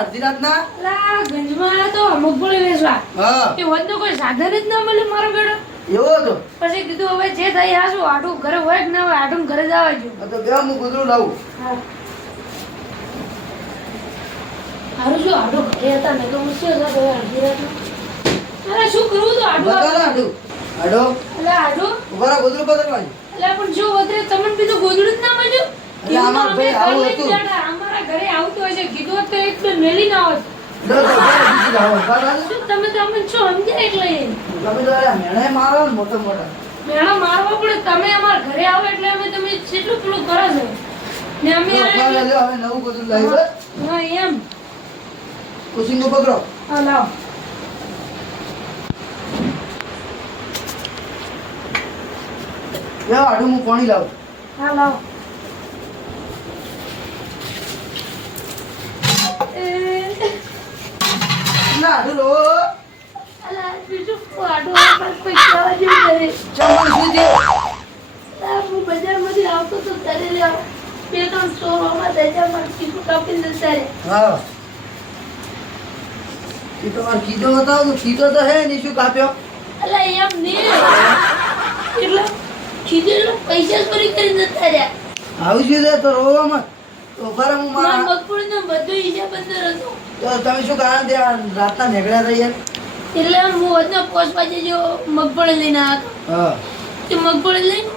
અડધી રાતના લા ગંજમાં તો મગફળી વેચવા હા એ વધુ કોઈ સાધન જ ના મળે મારો બેડો એવો હતો પછી કીધું હવે જે થાય આ શું આટું ઘરે હોય કે ના હોય આટું ઘરે જવા જો આ તો બે હું ગુદરું લાવું હારું શું આટું ઘરે હતા ને તો મુશ્કેલ હતો અડધી રાતનું અરે શું કરવું તો આટું બતાવો આડો આડો એટલે આટું ઉભા ગુદરું બદલવાની એટલે પણ જો વધરે તમને બીજું ગોદડું જ ના મળ્યું એટલે અમાર ભાઈ આવું હતું અમારા ઘરે આવતું હશે કીધું હોત તો એક તો મેલી ના હોત શું તમે તો અમને શું સમજ્યા એટલે તમે તો અરે મેણે મારો ને મોટો મોટા મેળા મારવા પડે તમે અમારા ઘરે આવો એટલે અમે તમે કેટલું પેલું કરો છો ને અમે હવે નવું ગુદરું લાવ્યું હા એમ કુસિંગો પકડો હા લાવો લે આડું હું પાણી લાવું હા લાવો ના આડું લો અલા બીજું આડો પર કોઈ ખાવા જેવું કરે ચાવણ સુધી હું બજારમાંથી આવતો તો ત્યારે લ્યા બે ત્રણ સોમાં દજામાં ચીકુ કાપી દેતા રે હા એ તો માર કીધો હતો તો કીધો તો હે ને શું કાપ્યો અલા એમ ને એટલે કીધેલું પૈસા ચોરી કરીને જતા રહ્યા આવું છે તો રોવામાં તો ખરા હું મારા મારા મગફળીનો બધો હિસાબ અંદર હતો તો તમે શું કારણ તે રાતના નીકળ્યા હતા યાર એટલે હું વધનો પોસ્ટ જો મગફળી લઈને આવ્યો હા તે મગફળી લઈને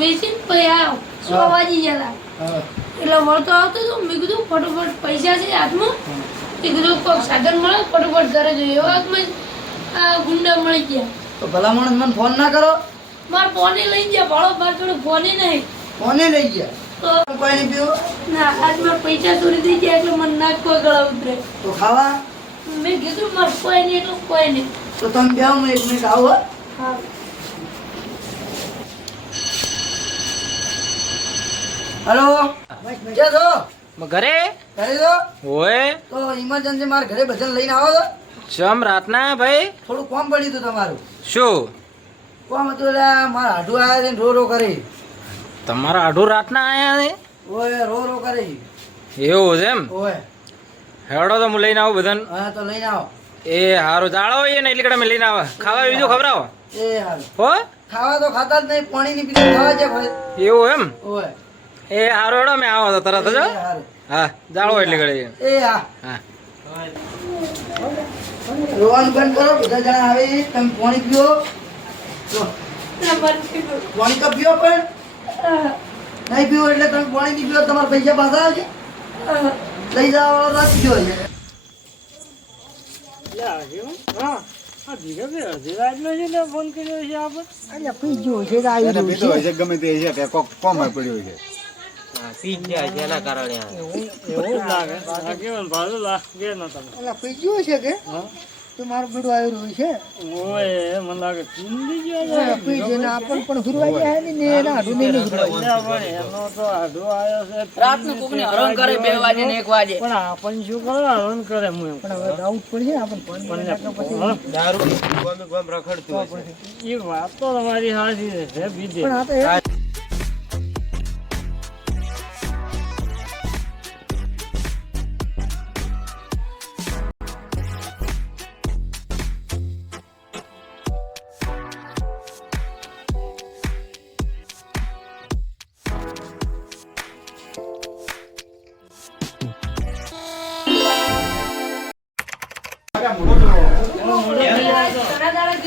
વેચીને પછી આવ્યો 6 વાગી ગયા હા એટલે વળતો આવતો તો મેં કીધું ફટોફટ પૈસા છે હાથમાં તે કીધું કોઈક સાધન મળે ફટોફટ ઘરે જોઈએ એવા હાથમાં આ ગુંડા મળી ગયા તો ભલા માણસ મને ફોન ના કરો માર ફોને લઈ ગયા ભાડો માર જોડે ફોને નહીં ફોને લઈ ગયા તો કોઈ નહીં પીવું ના આજ મારા પૈસા ચોરી થઈ ગયા એટલે મને નાક કોઈ ગળા ઉતરે તો ખાવા મેં કીધું માર કોઈ નહીં એટલે કોઈ નહીં તો તમે બે હું 1 મિનિટ આવો હો. હા હલો ક્યાં છો ઘરે ઘરે છો હોય તો ઇમરજન્સી મારા ઘરે બધાને લઈને આવો તો ચમ રાતના ભાઈ થોડું કોમ પડ્યું હતું તમારું શું કોમ હતું એટલે મારા હાડું આવ્યા છે ને રો રો કરે તમારા આઢું રાતના આયા ને ઓય રો રો કરે એવું છે એમ ઓય હેડો તો હું લઈને આવું બધાને હા તો લઈને આવો એ હારું જાળો હોય ને એટલે મેં લઈને આવે ખાવા બીજું ખવડાવો એ હારું હો ખાવા તો ખાતા જ નહીં પાણી ની પીતા ખાવા છે ભાઈ એવું એમ ઓય એ હારું હેડો મેં આવો તો તરત જ હો. એ હારું હા જાળો એટલે ઘડી એ હા હા રોવાનું બંધ કરો બધા જણા આવે તમે પાણી પીઓ જો, ના મન કીધું પાણી તો પીઓ પણ નહીં પીવો એટલે તમે પાણી નહીં પીવો તમારા પૈસા પાછા આવશે લઈ જાવ રાખી દો ગમે તે છે કે કોક કોમ પડ્યો છે પીજ્યું છે કે તો મારું બેડું આવ્યું છે પીજે ને આપણ પણ ફરવા જાય ને એના હાડું નહીં રાતનું કોકને હરણ કરે 2 વાગે ને 1 વાગે પણ હવે ડાઉટ પડશે આપણને પણ આ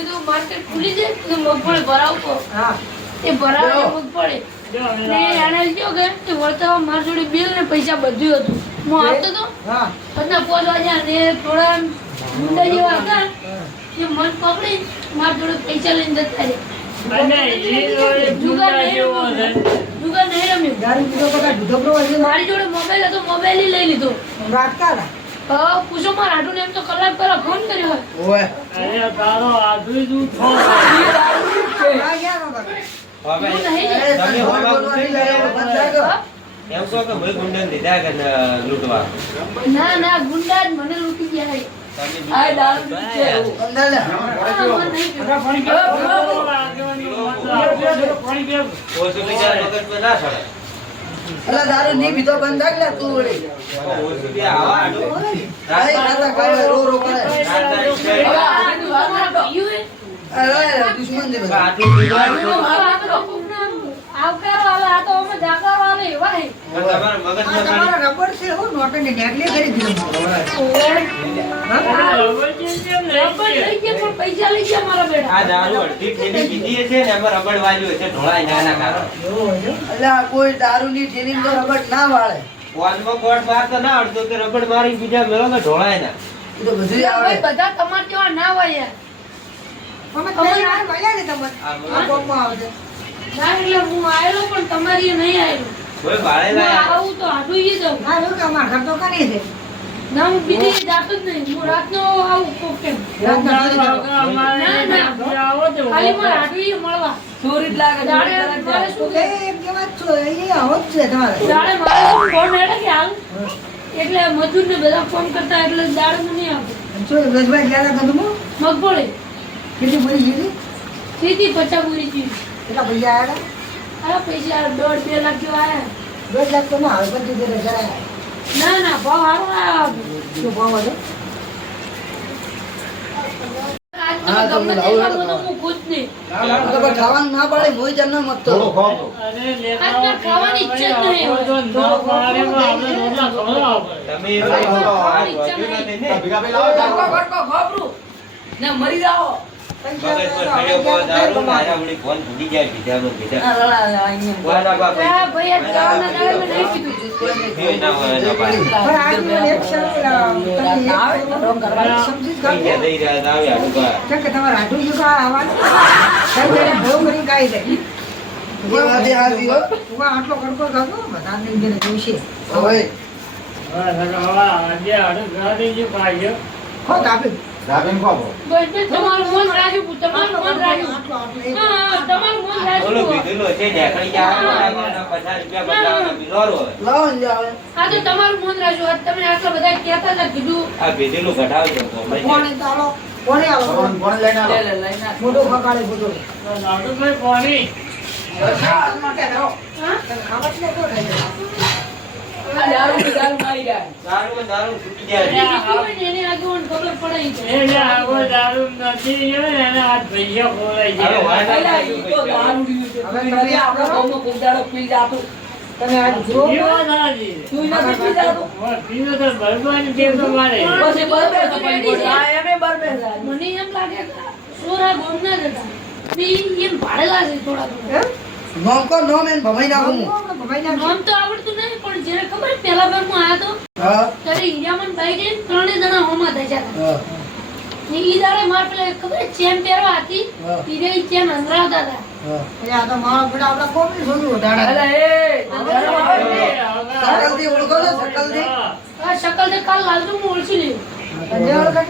તો માર્કેટ ખુલી જાય તો મગફળી ભરાવતો એ ભરાવે મગફળી ને એને શું કે તે વળતા મારા જોડે બિલ ને પૈસા બધું હતું હું આવતો તો હા બધા પહોંચવા ગયા ને થોડા ગુંડા જેવા હતા એ મન પકડી મારા જોડે પૈસા લઈને જતા રહ્યા જુગાર નહીં રમ્યું ગાડી પીધો તો કાંઈ ઢૂંઢો પ્રવાસ મારી જોડે મોબાઈલ હતો મોબાઈલ લઈ લીધો રાખતા હતા પૂછો મારા આટું ને એમ તો કલાક પહેલા ફોન કર્યો ઓય ના ના ગુંડા જ મને લૂંટી ગયા આ દારૂ છે અંદર લે અલા દારૂ નહીં પીધો બંધ થાક લે તું વળી. આય ખાતા ખાવે રો રો કરે. અરે દુશ્મન છે બધા. આવકારો આલે, આ તો અમે જાકારો આલે એવા હે. તમારા રબર છે હું નોટને નેકલી કરી દીધું રબર લઈ ગયા પણ પૈસા લઈ ગયા મારા બેટા. આ દારૂ અડધી થેલી પીધી છે ને એમાં રબડ વાળ્યું છે ઢોળાય નાના કારણ અલા કોઈ દારૂની ઠેલીમાં તો રબડ ના વાળે. વાનમાં કોટ માર તો ના અડધો કે રબડ મારી બીજા મેળો તો ઢોળાય ના એ તો બધું ભાઈ આવે. બધા તમાર જેવા ના હોય યાર. અમે ત્રણ આ મળ્યા ને તમને આ આ ગામમાં આવે છે ના એટલે હું આયેલો પણ તમારી એ નહીં આયેલો. કોઈ હું ભાળેલા આવું તો આડું ઈ જાઉં. ના એવું કે અમારા ઘર તો કરી છે ના હું બીજી જાતો જ નહીં. હું રાતનો આવું કોક કેમ. રાતના ચોરી કરો. ના ના ખાલી મારે આડું ઈ મળવા. ચોરી જ લાગે. દાડે મારે શું એ એમ કહેવાય છો એ આવો જ છે તમારે દાડે મારે શું ફોન હેડે કે હાલ એટલે મજૂરને બધા ફોન કરતા એટલે દાડે મને નહીં આવતો. છો રસભાઈ ગયા હતા કદમો મગફળી કેટલી બોલી જીધી સીધી 50 પૂરી ચીજ. કેટલા પૈસા આવ્યા આ પૈસા 1.5-2 લાખ જેવા આયા. 2 લાખ તો ના આવે 25 જરા ના ના ભાવ સારો આયો. શું ભાવ હતો આજ હા, તો તમે તમને લાવો દેખાડો તો હેડો. હું ખુશ નહીં. આ તો પણ ખાવાનું ના પાડે મોય જન્મ મત તો. આજના ખાવાની ઈચ્છા જ નહીં. તમે મગજ પર ખડ્યો બહુ દારૂ મારા વળી ફોન ભૂલી જાય બીજાનો બીજા વાલા બાપ આ ભાઈ આ જવાના દાડે મેં નહીં કીધું. એ ના હોય ના પાડે પણ આ મને એક શરત સમજી જ પૈસા દઈ રહ્યા હતા, આવે આડું બા. કેમ કે તમારા આટલું જ આવવાનું બહુ કરી ગાય છે એ વાત એ હાચી હો. તું આટલો કડકો થતો બધાને લઈને જોઈશે હવે હો કાપી રાબેન બાબો બસ બસ તમારું મન રાખ્યું, તમારું મન રાખ્યું. આટલો આટલો એક હા, તમારું મન ઓલો રાખ્યું. પીધેલો છે ઢેકણી જાય 50 રૂપિયા બતાવવાનો બિલોરો. લાવો ને આવે. આ તો તમારું મન રાખ્યું. આજ તમે આટલા બધા કહેતા હતા કીધું. આ પીધેલું ઘટાવજો તો મજા. કોણે તો આલો કોણે આલો કોણ લઈને આવો મોટો ફકાડે મોટો હા? ખાવા છે તો ખાઈ જાય દારૂ છૂટી જાય. એને કીધું હોય ને એને આગળ ખબર પડે ઈ છે. હવે વાયદા હવે તમે તમે આ જુઓ મને એમ લાગે કે સોરા ગોમના જ હતા. મેં એમ ભાડેલા છે થોડા થોડા. નોમ કો નોમ એને ભમાઈ નાખું હું. નામ તો આવડતું નહીં પણ જ્યારે ખબર પહેલા વાર હું આયો તો હા ત્યારે હીરામન બાઈ ને ત્રણે જણા હોમાં થઈ જતા. હા ને ઈ દાડે મારે પેલા ખબર ચેન પહેરવા હતી હા. ઈ રે ચેન અંદરાવતા હતા. હા આ તો મારો બેટા આપડા કોપી જોયું દાડા સકલથી ઓળખો છો સકલથી. આ શકલ ને કાલ લાલજુ હું ઓળખી લઉં.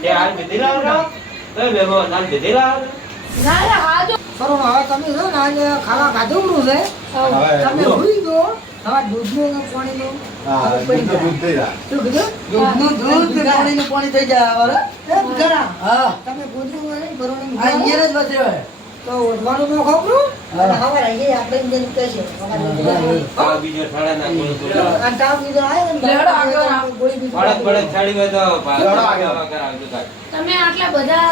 તે હાલ પીધેલા આવડો? એ બેબો, હાલ પીધેલા આવડો? ના રે હા જો કરો હવે તમે જો ને આજે ખાવા ખાધું છે તમે ભૂલી ગયો હવે દૂધનું પાણીનું હા દૂધ તો દૂધ થઈ જાય શું કીધું દૂધનું દૂધ ને પાણીનું પાણી થઈ જાય હવે. એ ઘણા હા તમે ગોદરું હોય ને ભરવાનું આ અહીંયા જ બચે હોય. તો ઓઢવાનું ન ખબરું હા. હવે રહી આપણે ઇન્જન કહેશે આ બીજો સાડા ના ગોળ ગોળ. અને તાવ બીજો આવ્યો ને ગોળી બીજી બળદ બળદ છાડી હોય તો લેવડો આગળ. દવા કરાવજો કાંઈ. તમે આટલા બધા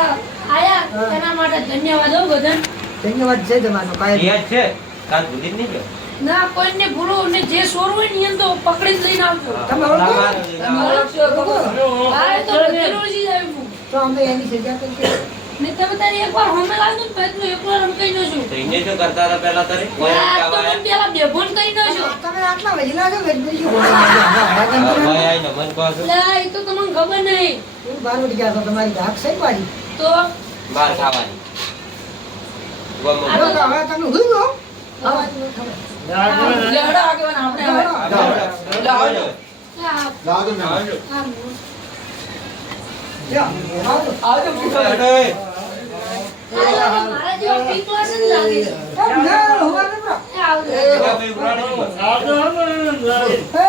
આયા એના માટે ધન્યવાદ હો બધાને. ધન્યવાદ છે તમારો કાંઈ યાદ છે કાલ ભૂલી જ નહીં ગયો. ના કોઈને ભૂલો ને જે સોર હોય ને એને તો પકડી જ લઈને આવજો. તમે ઓળખો તમારે હા એ તો બધે રોજી જાય હું. તો અમે એની સજા કરી ને તમે તારી એકવાર હોમે લાવજો ને પછી એકવાર રમકાઈ જશો. તો એને શું કરતા હતા પહેલા તારે? કોઈ આ તો રમતા મને પેલા બેભોન કરી જશો. તમે આટલા વહેલા છો વેચી શું હોય? ભાઈ આઈને મન કહો છો. લા એ તો તમને ખબર નહીં. બાર ઉઠી ગયા છો તમારી ધાક છે પાડી તો બહાર ખાવાની. ગમો. હવે તમે હુઈ ગયો આ લાવો તો ના આ મારા જેવો પીકવાસ જ લાગે છે. એ આવજો. ભાઈ ઉડાડી ગયો.